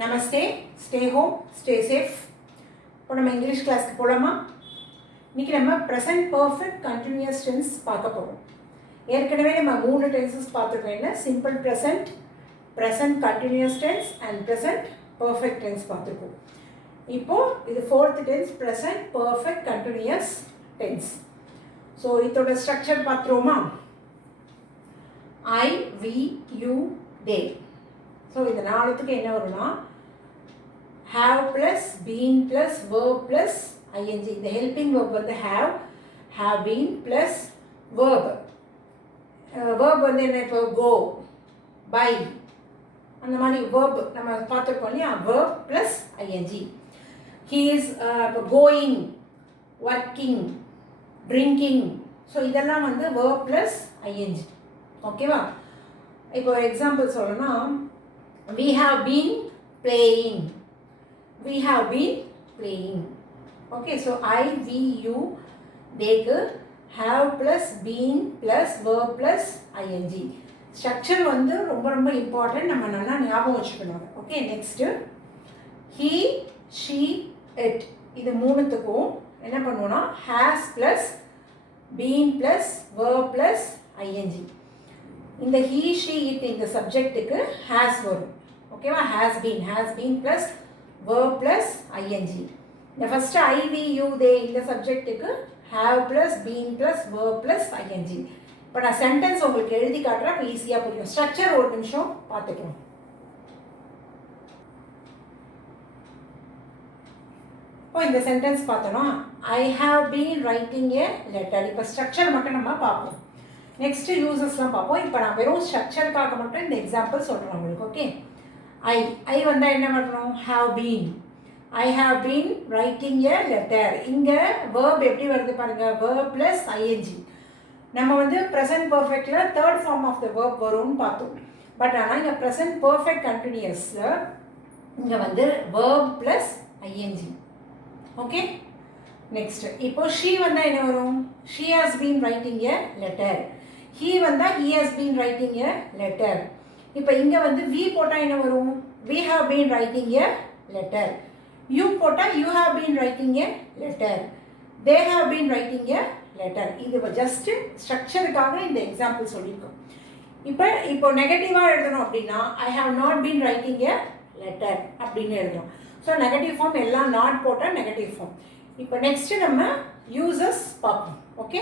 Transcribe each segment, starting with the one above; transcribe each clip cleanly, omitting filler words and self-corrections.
நமஸ்தே, stay home, stay safe. இப்போ நம்ம English கிளாஸ்க்கு போகலாமா? இன்றைக்கி நம்ம ப்ரெசன்ட் பர்ஃபெக்ட் கண்டினியூஸ் டென்ஸ் பார்க்க போகிறோம். ஏற்கனவே நம்ம 3 டென்சஸ் பார்த்துருக்கோம். என்ன? Simple present, present continuous tense and present perfect tense பார்த்துருக்கோம். இப்போது இது 4th tense, present perfect continuous tense. So இதோட ஸ்ட்ரக்சர் பார்த்துருவோமா? I, we, you, they. So இந்த நாலுத்துக்கு என்ன வரும்னா have plus been plus verb plus ing. இந்த helping verb வந்து have been plus verb. verb வந்து என்ன? இப்போ go, buy அந்த மாதிரி verb நம்ம பார்த்துருக்கோம் இல்லையா? verb plus ing. he is இப்போ going, working, drinking. ஸோ இதெல்லாம் வந்து verb plus ing. ஓகேவா? இப்போ எக்ஸாம்பிள் சொல்லணும்னா we have been playing. We have been playing. Okay, so I, we, you, they have plus been plus verb plus ing. Structure வந்து ரொம்ப important. நம்ம நல்லா ஞாபகம் வச்சுக்கணும். Okay, next he, she, it. இது மூணுத்துக்கும் என்ன பண்ணுவோம்னா has plus been plus verb plus ing. இந்த he, she, it இந்த சப்ஜெக்ட்டுக்கு has வரும். ஓகேவா? has been plus verb plus ing. இந்த first I, we, you, they இந்த சப்ஜெக்ட்டுக்கு have plus been plus verb plus ing. இப்போ நான் சென்டென்ஸ் உங்களுக்கு எழுதி காட்டுறேன், இப்போ ஈஸியாக புரியும். ஸ்ட்ரக்சர் ஒரு நிமிஷம் பார்த்துக்கலாம். இப்போ இந்த சென்டென்ஸ் பார்த்தோன்னா I have been writing a letter. இப்போ ஸ்ட்ரக்சர் மட்டும் நம்ம பார்ப்போம். நெக்ஸ்ட்டு யூசஸ்லாம் பார்ப்போம். இப்போ நான் வெறும் ஸ்ட்ரக்சருக்காக மட்டும் இந்த எக்ஸாம்பிள் சொல்கிறேன் உங்களுக்கு. ஓகே, I வந்தால் என்ன பண்ணுறோம்? have been. I have been writing a letter. இங்கே verb எப்படி வருது பாருங்கள், verb plus ing. நம்ம வந்து ப்ரெசன்ட் பர்ஃபெக்டில் third form of the verb வரும்னு பார்த்தோம். பட் ஆனால் இங்கே ப்ரெசன்ட் பர்ஃபெக்ட் கண்டினியூஸில் இங்கே வந்து verb plus ing. Okay, next இப்போ she வந்தால் என்ன வரும்? she has been writing a letter. he வந்தால் he has been writing a letter. இப்போ இங்கே வந்து we போட்டால் என்ன வரும்? we have been writing a letter. you போட்டால் you have been writing a letter. they have been writing a letter. இது just ஸ்ட்ரக்சருக்காக இந்த எக்ஸாம்பிள் சொல்லியிருக்கோம். இப்போ நெகட்டிவாக எழுதணும் அப்படின்னா I have not been writing a letter அப்படின்னு எழுதணும். ஸோ நெகட்டிவ் ஃபார்ம் எல்லாம் நாட் போட்டால் நெகட்டிவ் ஃபார்ம். இப்போ நெக்ஸ்ட்டு நம்ம யூசஸ் பார்ப்போம். ஓகே,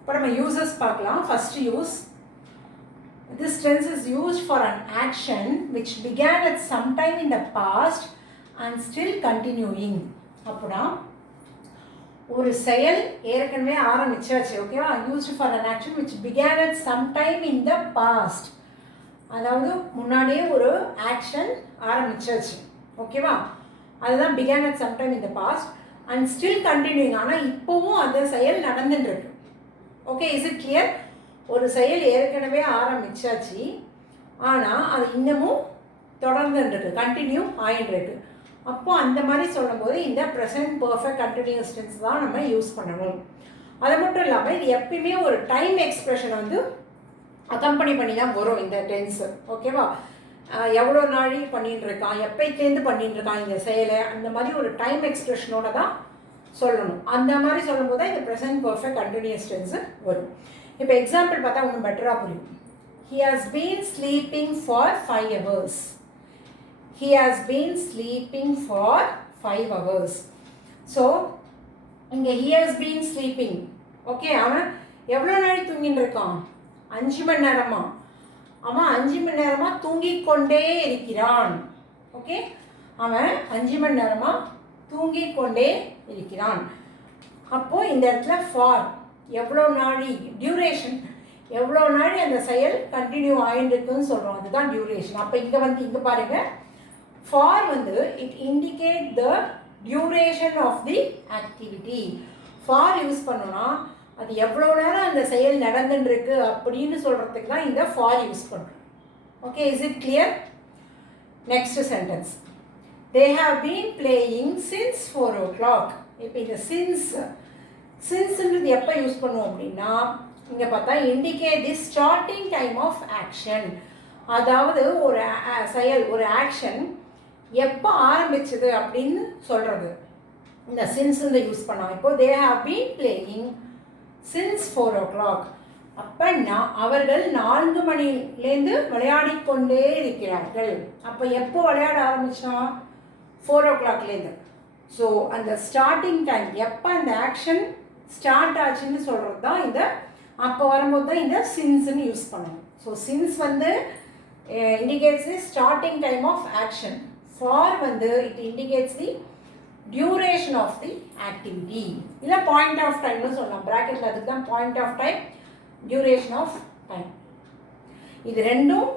இப்போ நம்ம யூசஸ் பார்க்கலாம். First use, this tense is used for an action which began at some time in the past and still continuing. அப்படின்னா ஒரு செயல் ஏற்கனவே ஆரம்பிச்சாச்சு. ஓகேவா? used for an action which began at some time in the past. அதாவது முன்னாடியே ஒரு action ஆரம்பிச்சாச்சு. ஓகேவா? அதுதான் began at some time in the past and still continuing. ஆனால் இப்போவும் அந்த செயல் நடந்துட்டு இருக்கு. Okay, is it clear? ஒரு செயல் ஏற்கனவே ஆரம்பிச்சாச்சு, ஆனால் அது இன்னமும் தொடர்ந்துருக்கு, கண்டினியூ ஆகிட்டுருக்கு. அப்போது அந்த மாதிரி சொல்லும்போது இந்த ப்ரெசன்ட் பர்ஃபெக்ட் கண்டினியூஸ் டென்ஸ் தான் நம்ம யூஸ் பண்ணணும். அது மட்டும் இல்லாமல் இது எப்பயுமே ஒரு டைம் எக்ஸ்பிரஷன் வந்து அக்கம்பனி பண்ணி தான் வரும் இந்த டென்ஸு. ஓகேவா? எவ்வளோ நாளி பண்ணிகிட்டு இருக்கான், எப்போலேருந்து பண்ணிகிட்டு இருக்கான் இந்த செயலை, அந்த மாதிரி ஒரு டைம் எக்ஸ்பிரஷனோட தான் சொல்லணும். அந்த மாதிரி சொல்லும்போது தான் இந்த ப்ரெசன்ட் பர்ஃபெக்ட் கண்டினியூஸ் டென்ஸு வரும். இப்போ எக்ஸாம்பிள் பார்த்தா ஒன்று பெட்டராக புரியும். he has been sleeping for 5 hours. he has been sleeping for 5 hours. So இங்கே he has been sleeping. Okay, அவன் எவ்வளோ நாள் தூங்கின்னு இருக்கான்? 5 மணி நேரமா? அவன் 5 மணி நேரமாக தூங்கிக் கொண்டே இருக்கிறான். ஓகே, அவன் 5 மணி நேரமாக தூங்கிக் கொண்டே இருக்கிறான். அப்போது இந்த இடத்துல ஃபார் எவ்வளோ நாளி, டியூரேஷன், எவ்வளோ நாளி அந்த செயல் கண்டினியூ ஆகிட்டுருக்குன்னு சொல்கிறோம், அதுதான் டியூரேஷன். அப்போ இங்கே வந்து இங்கே பாருங்கள், ஃபார் வந்து it indicate the duration of the activity. For use பண்ணோன்னா அது எவ்வளோ நேரம் அந்த செயல் நடந்துட்டுருக்கு அப்படின்னு சொல்கிறதுக்கு தான் இந்த ஃபார் யூஸ் பண்ணுறோம். Okay, is it clear? Next sentence, they have been playing since 4 o'clock. இப்போ இந்த சின்ஸ்ன்றது எப்போ யூஸ் பண்ணுவோம் அப்படின்னா இங்கே பார்த்தா indicate the starting time of action. அதாவது ஒரு செயல், ஒரு ஆக்ஷன் எப்போ ஆரம்பிச்சது அப்படின்னு சொல்கிறது. இந்த சின்ஸ் இந்த யூஸ் பண்ணோம். இப்போ they have been playing since 4 o'clock. அப்போ அவர்கள் 4 மணிலேருந்து விளையாடிக்கொண்டே இருக்கிறார்கள். அப்போ எப்போ விளையாட ஆரம்பித்தோம்? 4 o'clockலேருந்து. ஸோ அந்த ஸ்டார்டிங் டைம் எப்போ அந்த ஆக்ஷன் ஸ்டார்ட் ஆச்சுன்னு சொல்கிறது தான் இந்த, அப்போ வரும்போது தான் இந்த சின்ஸ்ன்னு யூஸ் பண்ணணும். ஸோ சின்ஸ் வந்து indicates the starting time of action. For வந்து it indicates the duration of the activity. இல்லை பாயிண்ட் ஆஃப் டைம்னு சொல்லலாம். ப்ராக்கெட்டில் அதுக்கு தான் point of time, duration of time. இது ரெண்டும்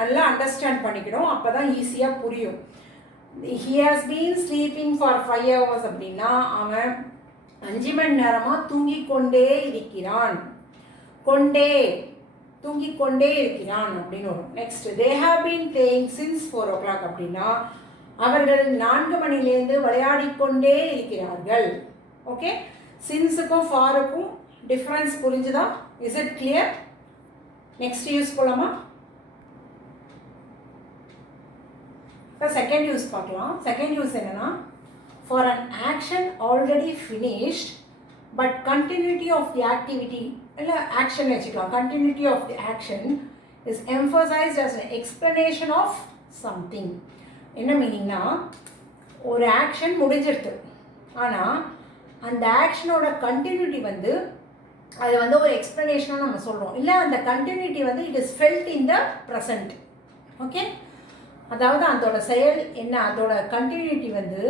நல்லா அண்டர்ஸ்டாண்ட் பண்ணிக்கணும். அப்போ தான் ஈஸியாக புரியும். he has been sleeping for 5 hours அப்படின்னா அவன் 5 மணி நேரமாக தூங்கிக்கொண்டே இருக்கிறான். தூங்கிக்கொண்டே இருக்கிறான் அப்படின்னு வரும். Next they have been playing since 4 o'clock அப்படின்னா அவர்கள் 4 மணிலேருந்து விளையாடிக்கொண்டே இருக்கிறார்கள். ஓகே, சின்ஸுக்கும் ஃபாருக்கும் டிஃப்ரென்ஸ் புரிஞ்சுதா? Is it clear? Next use போலாமா? இப்போ செகண்ட் யூஸ் பார்க்கலாம். செகண்ட் யூஸ் என்னன்னா, for an action already finished but continuity of the activity, இல்லை ஆக்ஷன் வச்சுக்கலாம், continuity of the action is emphasised as an explanation of something. என்ன மீனிங்னா, ஒரு action முடிஞ்சிருது, ஆனால் அந்த ஆக்ஷனோட கண்டினியூட்டி வந்து அது வந்து ஒரு எக்ஸ்ப்ளனேஷனாக நம்ம சொல்கிறோம். இல்லை அந்த கண்டினியூட்டி வந்து it is felt in the present. Okay, அதாவது அதோட செயல் என்ன, அதோட கண்டினியூட்டி வந்து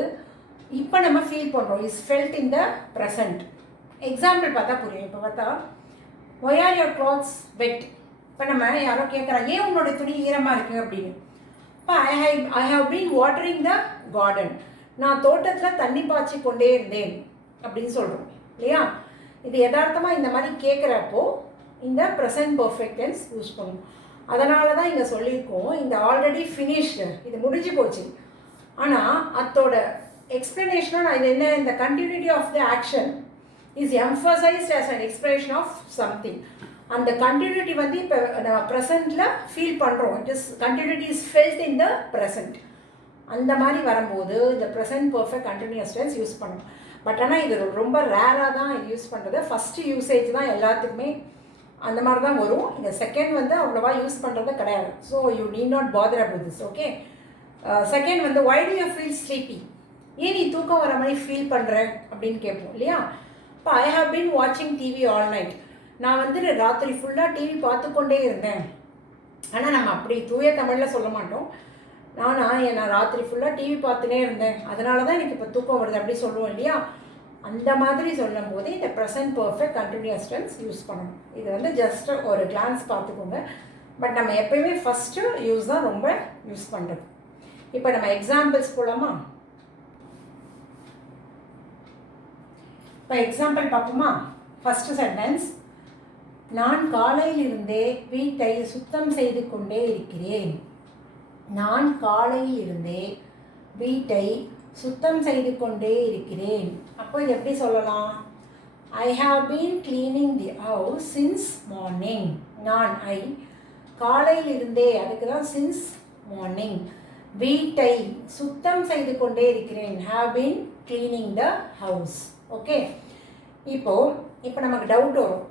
இப்போ நம்ம ஃபீல் பண்ணுறோம், is felt in the present. Example பார்த்தா புரியும். இப்போ பார்த்தா ஒய் ஆர் யுவர் க்ளாத்ஸ் வெட். இப்போ நம்ம யாரோ கேட்குறாங்க, ஏன் உன்னோட துணி ஈரமாக இருக்குது அப்படின்னு. இப்போ I have been watering the garden. நான் தோட்டத்தில் தண்ணி பாய்ச்சி கொண்டே இருந்தேன் அப்படின்னு சொல்கிறோம் இல்லையா? இது யதார்த்தமாக இந்த மாதிரி கேட்குறப்போ இந்த ப்ரெசன்ட் பர்ஃபெக்ட் டென்ஸ் யூஸ் பண்ணணும். அதனால தான் இங்கே சொல்லியிருக்கோம், இந்த ஆல்ரெடி ஃபினிஷ்டு, இது முடிஞ்சு போச்சு. ஆனால் அதோட எக்ஸ்ப்ளனேஷனாக நான் இது என்ன, இந்த continuity of the action is emphasised as an expression of something. அந்த கண்டினியூட்டி வந்து இப்போ நம்ம ப்ரெசண்டில் ஃபீல் பண்ணுறோம். It is continuity is felt in the present. அந்த மாதிரி வரும்போது இந்த present perfect continuous tense use பண்ணணும். பட் ஆனால் இது ரொம்ப ரேராக தான் இது யூஸ் பண்ணுறது. ஃபஸ்ட்டு யூசேஜ் தான் எல்லாத்துக்குமே அந்த மாதிரி தான் வரும். இந்த செகண்ட் வந்து அவ்வளோவா யூஸ் பண்ணுறது கிடையாது. So you need not bother about this. Okay, second வந்து why do you feel sleepy. ஏன் நீ தூக்கம் வர மாதிரி ஃபீல் பண்ணுற அப்படின்னு கேட்போம் இல்லையா? இப்போ ஐ ஹவ் பீன் வாட்சிங் டிவி ஆல் நைட். நான் வந்து ராத்திரி ஃபுல்லாக டிவி பார்த்துக்கொண்டே இருந்தேன். ஆனால் நம்ம அப்படி தூய தமிழில் சொல்ல மாட்டோம். நான் ராத்திரி ஃபுல்லாக டிவி பார்த்துனே இருந்தேன், அதனால தான் எனக்கு இப்போ தூக்கம் வருது அப்படி சொல்லுவோம் இல்லையா? அந்த மாதிரி சொல்லும் போது இந்த present perfect continuous tense use பண்ணணும். இது வந்து ஜஸ்ட் ஒரு கிளான்ஸ் பார்த்துக்கோங்க. பட் நம்ம எப்பயுமே ஃபஸ்ட்டு யூஸ் தான் ரொம்ப யூஸ் பண்ணுறது. இப்போ நம்ம எக்ஸாம்பிள்ஸ் போலாமா? இப்போ எக்ஸாம்பிள் பார்ப்போமா? ஃபஸ்ட்டு சென்டென்ஸ், நான் காலையிலிருந்தே வீட்டை சுத்தம் செய்து கொண்டே இருக்கிறேன். நான் காலையிலிருந்தே வீட்டை சுத்தம் செய்து கொண்டே இருக்கிறேன். அப்போ இது எப்படி சொல்லலாம்? I have been cleaning the house since morning. நான் காலையிலிருந்தே, அதுக்கு தான் சின்ஸ் மார்னிங். வீட்டை சுத்தம் செய்து கொண்டே இருக்கிறேன், have been cleaning the house. Okay, இப்போ நமக்கு டவுட் வரும்,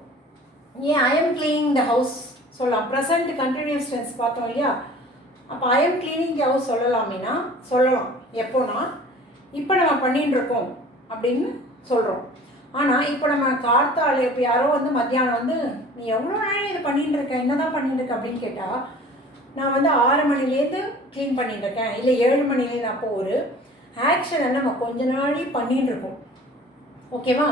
ஏன் I am cleaning the house சொல்லலாம். ப்ரெசன்ட் கண்டினியூஸ் டென்ஸ் பார்த்தோம் இல்லையா? அப்போ I am cleaning the house சொல்லலாமேனா சொல்லலாம். எப்போனா இப்போ நம்ம பண்ணின்னு இருக்கோம் அப்படின்னு சொல்கிறோம். ஆனால் இப்போ நம்ம கார்த்தால் இப்போ யாரோ வந்து மத்தியானம் வந்து நீ எவ்வளோ நேரம் இது பண்ணிட்டு இருக்க, என்ன தான் பண்ணிட்டு இருக்க அப்படின்னு கேட்டால், நான் வந்து 6 மணிலேருந்து க்ளீன் பண்ணிட்டு இருக்கேன், இல்லை 7 மணிலேருந்து. அப்போ ஒரு ஆக்ஷனை நம்ம கொஞ்ச நாளி பண்ணிட்டு இருக்கோம். ஓகேவா?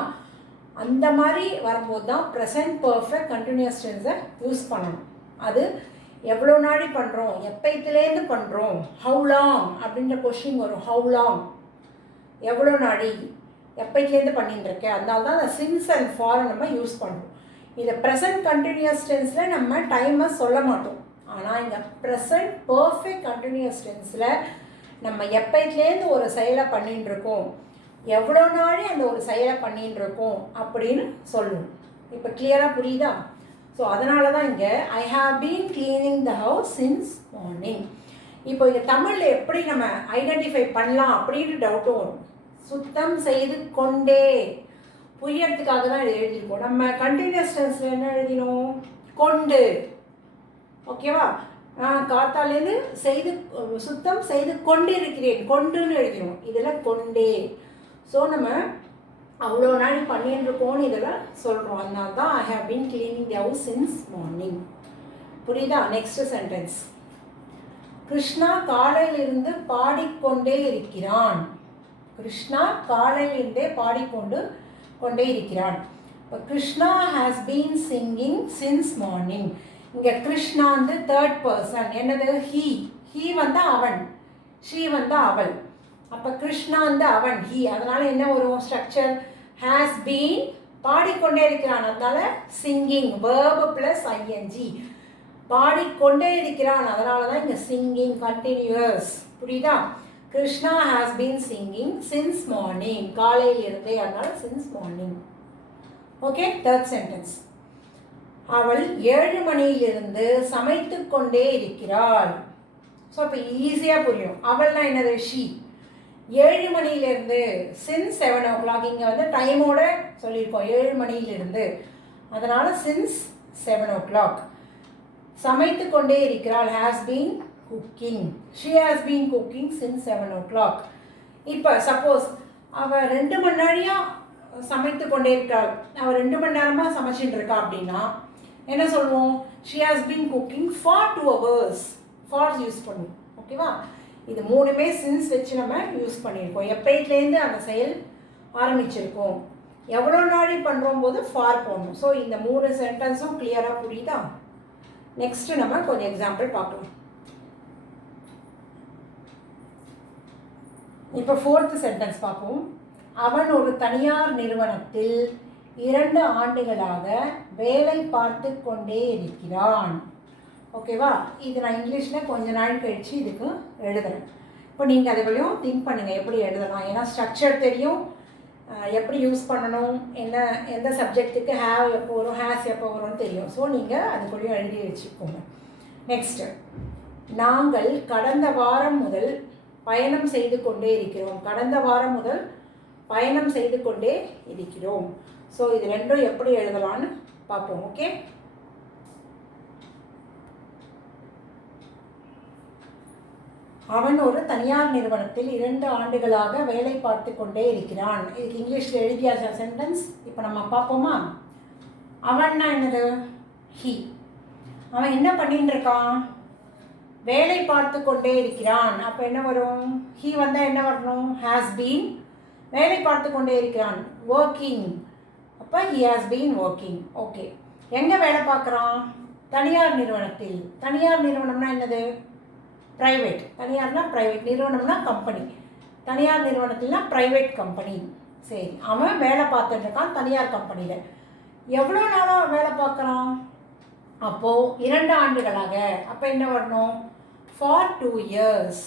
அந்த மாதிரி வரும்போது தான் ப்ரெசன்ட் பர்ஃபெக்ட் கண்டினியூஸ் டென்ஸை யூஸ் பண்ணணும். அது எவ்வளோ நாடி பண்ணுறோம், எப்போத்துலேருந்து பண்ணுறோம், ஹவு லாங் அப்படின்ற கொஷின் வரும். ஹவு லாங், எவ்வளோ நாடி, எப்போத்துலேருந்து பண்ணிட்டு இருக்கேன். அதனால தான் அந்த சின்ஸ் அண்ட் ஃபார் நம்ம யூஸ் பண்ணுறோம். இதை ப்ரெசன்ட் கண்டினியூஸ் டென்ஸில் நம்ம டைமை சொல்ல மாட்டோம். ஆனால் இந்த ப்ரெசன்ட் பர்ஃபெக்ட் கண்டினியூஸ் டென்ஸில் நம்ம எப்போத்துலேருந்து ஒரு செயலை பண்ணிட்டு இருக்கோம், எவ்வளோ நாளே அந்த ஒரு செயலை பண்ணிட்டு இருக்கோம் அப்படின்னு சொல்லணும். இப்போ கிளியராக புரியுதா? ஸோ அதனால தான் இங்கே I have been cleaning the house since morning. இப்போ இங்கே தமிழில் எப்படி நம்ம ஐடென்டிஃபை பண்ணலாம் அப்படின்னு டவுட்டும் வரும். சுத்தம் செய்து கொண்டே புரியறதுக்காக தான் இது எழுதியிருக்கோம். நம்ம கண்டினியூஸ் டென்ஸில் என்ன எழுதினோம்? கொண்டு. ஓகேவா? காத்தாலேருந்து சுத்தம் செய்து கொண்டு இருக்கிறேன், கொண்டுன்னு எழுதினோம். இதில் கொண்டே. ஸோ நம்ம அவ்வளோ நாள் பண்ணிட்டு இருக்கோம்னு இதெல்லாம் சொல்கிறோம். அதனால தான் I have been cleaning the house since morning. புரியுதா? Next sentence. கிருஷ்ணா காலையிலிருந்து பாடிக்கொண்டே இருக்கிறான். கிருஷ்ணா காலையிலிருந்தே கொண்டே இருக்கிறான். இப்போ Krishna has been singing since morning. இங்கே கிருஷ்ணா வந்து தேர்ட் பர்சன். என்னது? ஹீ வந்து அவன், ஷீ வந்து அவள். அப்போ கிருஷ்ணா வந்து அவன், ஹீ. அதனால என்ன வரும் ஸ்ட்ரக்சர்? ஹாஸ் பீன் பாடிக்கொண்டே இருக்கிறான். அதனால சிங்கிங் வேர்பு ப்ளஸ் ஐஎன்ஜி. பாடிக்கொண்டே இருக்கிறான். அதனால தான் இங்கே சிங்கிங் கண்டினியூஸ். புரியுதா? Krishna has been singing since morning. காலையில் இருந்தே. அதனால since morning. Okay. Third sentence. அவள் 7 மணியிலிருந்து சமைத்து கொண்டே இருக்கிறாள். ஸோ இப்போ ஈஸியாக புரியும். அவள்னா என்னது? ஷீ. 7 மணியிலிருந்து சின்ஸ் 7 o'clock. இங்கே வந்து டைமோட சொல்லியிருக்கோம் 7 மணியிலிருந்து. அதனால் சின்ஸ் 7 o'clock. சமைத்து கொண்டே இருக்கிறாள். Has been cooking. She has been cooking since 7 o'clock. இப்போ சப்போஸ் அவள் 2 மணி நேரம் சமைத்து கொண்டே இருக்காள், அவள் 2 மணி நேரமாக சமைச்சிட்டு இருக்கா அப்படின்னா என்ன சொல்லுவோம்? She has been cooking for 2 hours. For use பண்ணுவோம். ஓகேவா? இது மூணுமே சின்ஸ் வச்சு நம்ம யூஸ் பண்ணியிருக்கோம். எப்பயிலேருந்து அந்த செயல் ஆரம்பிச்சிருக்கோம், எவ்வளோ நாளை பண்ணுறோம் போது ஃபார் போடணும். ஸோ இந்த 3 சென்டென்ஸும் கிளியராக புரியுதா? நெக்ஸ்ட்டு நம்ம கொஞ்சம் எக்ஸாம்பிள் பார்க்கலாம். இப்போ 4th சென்டென்ஸ் பார்ப்போம். அவன் ஒரு தனியார் நிறுவனத்தில் 2 ஆண்டுகளாக வேலை பார்த்து கொண்டே இருக்கிறான். ஓகேவா? இது நான் இங்கிலீஷில் கொஞ்ச நாள் கழித்து இதுக்கு எழுதுறேன். இப்போ நீங்கள் அதுக்குள்ளேயும் திங்க் பண்ணுங்கள் எப்படி எழுதலாம். ஏன்னா ஸ்ட்ரக்சர் தெரியும், எப்படி யூஸ் பண்ணணும், எந்த சப்ஜெக்ட்டுக்கு ஹேவ் எப்போ வரும், ஹேஸ் எப்போ வரும்னு தெரியும். ஸோ நீங்கள் அதுக்குள்ளேயும் எழுதி வச்சுக்கோங்க. நெக்ஸ்ட்டு. நாங்கள் கடந்த வாரம் முதல் பயணம் செய்து கொண்டே இருக்கிறோம். கடந்த வாரம் முதல் பயணம் செய்து கொண்டே இருக்கிறோம். ஸோ இது ரெண்டும் எப்படி எழுதலான்னு பார்ப்போம். ஓகே. அவன் ஒரு தனியார் நிறுவனத்தில் 2 ஆண்டுகளாக வேலை பார்த்து கொண்டே இருக்கிறான். இதுக்கு இங்கிலீஷில் எழுதிய சென்டென்ஸ் இப்போ நம்ம பார்ப்போமா? அவன்னா என்னது? ஹீ. அவன் என்ன பண்ணிட்டு இருக்கான்? வேலை பார்த்து கொண்டே இருக்கிறான். அப்போ என்ன வரும்? ஹீ வந்தால் என்ன வரணும்? Has been. வேலை பார்த்து கொண்டே இருக்கிறான், ஒர்க்கிங். அப்போ he has been working. Okay. எங்கே வேலை பார்க்குறான்? தனியார் நிறுவனத்தில். தனியார் நிறுவனம்னா என்னது? ப்ரைவேட். தனியார்னா ப்ரைவேட், நிறுவனம்னா கம்பெனி. தனியார் நிறுவனத்தில்னா ப்ரைவேட் கம்பெனி. சரி, அவன் வேலை பார்த்துட்டு இருக்கான் தனியார் கம்பெனியில். எவ்வளோ நாளாக வேலை பார்க்குறான்? அப்போது 2 ஆண்டுகளாக. அப்போ என்ன வரணும்? For 2 years.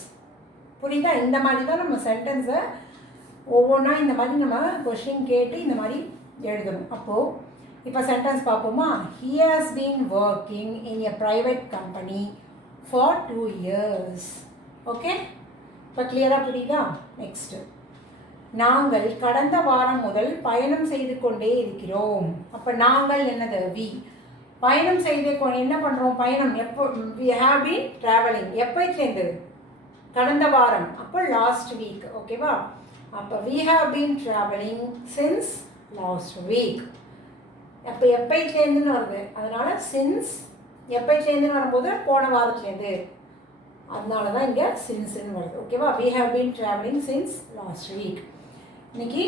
புரியுதா? இந்த மாதிரி தான் நம்ம சென்டென்ஸை ஒவ்வொன்றா இந்த மாதிரி நம்ம கொஷின் கேட்டு இந்த மாதிரி எழுதணும். அப்போது இப்போ சென்டென்ஸ் பார்ப்போமா? He has been working in a private company for 2 years. Okay. இப்போ கிளியராக புரியுதா? நெக்ஸ்ட்டு. நாங்கள் கடந்த வாரம் முதல் பயணம் செய்து கொண்டே இருக்கிறோம். அப்போ நாங்கள் என்னது? வி. பயணம் செய்து என்ன பண்ணுறோம்? பயணம் எப்போ? We have been travelling. எப்போலேருந்து? கடந்த வாரம். அப்போ லாஸ்ட் வீக். ஓகேவா? அப்போ we have been travelling since last week. அப்போ எப்போலேருந்துன்னு வருது. அதனால் சின்ஸ் எப்போலேருந்துன்னு வரும்போது போன வாரத்துலேருந்து. அதனால தான் இங்கே சின்ஸ்ன்னு வருது. ஓகேவா? We have been travelling since last week. இன்றைக்கி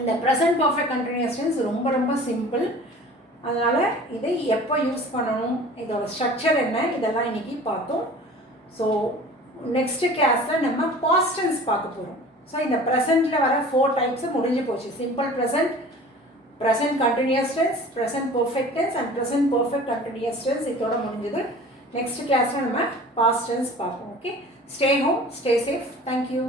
இந்த ப்ரெசன்ட் பர்ஃபெக்ட் கண்டினியூஸ் டென்ஸ் ரொம்ப ரொம்ப சிம்பிள். அதனால் இதை எப்போ யூஸ் பண்ணணும், இதோட ஸ்ட்ரக்சர் என்ன, இதெல்லாம் இன்றைக்கி பார்த்தோம். ஸோ நெக்ஸ்ட்டு கிளாஸில் நம்ம பாஸ்ட் டென்ஸ் பார்க்க போகிறோம். ஸோ இந்த ப்ரெசென்ட்டில் வர 4 டைப்ஸு முடிஞ்சு போச்சு. Simple present, present continuous tense, present perfect tense and present perfect continuous tense. இதோட முடிஞ்சது. நெக்ஸ்ட் கிளாஸில் நம்ம பாஸ்ட் டென்ஸ் பார்ப்போம். Okay. Stay home, stay safe. Thank you.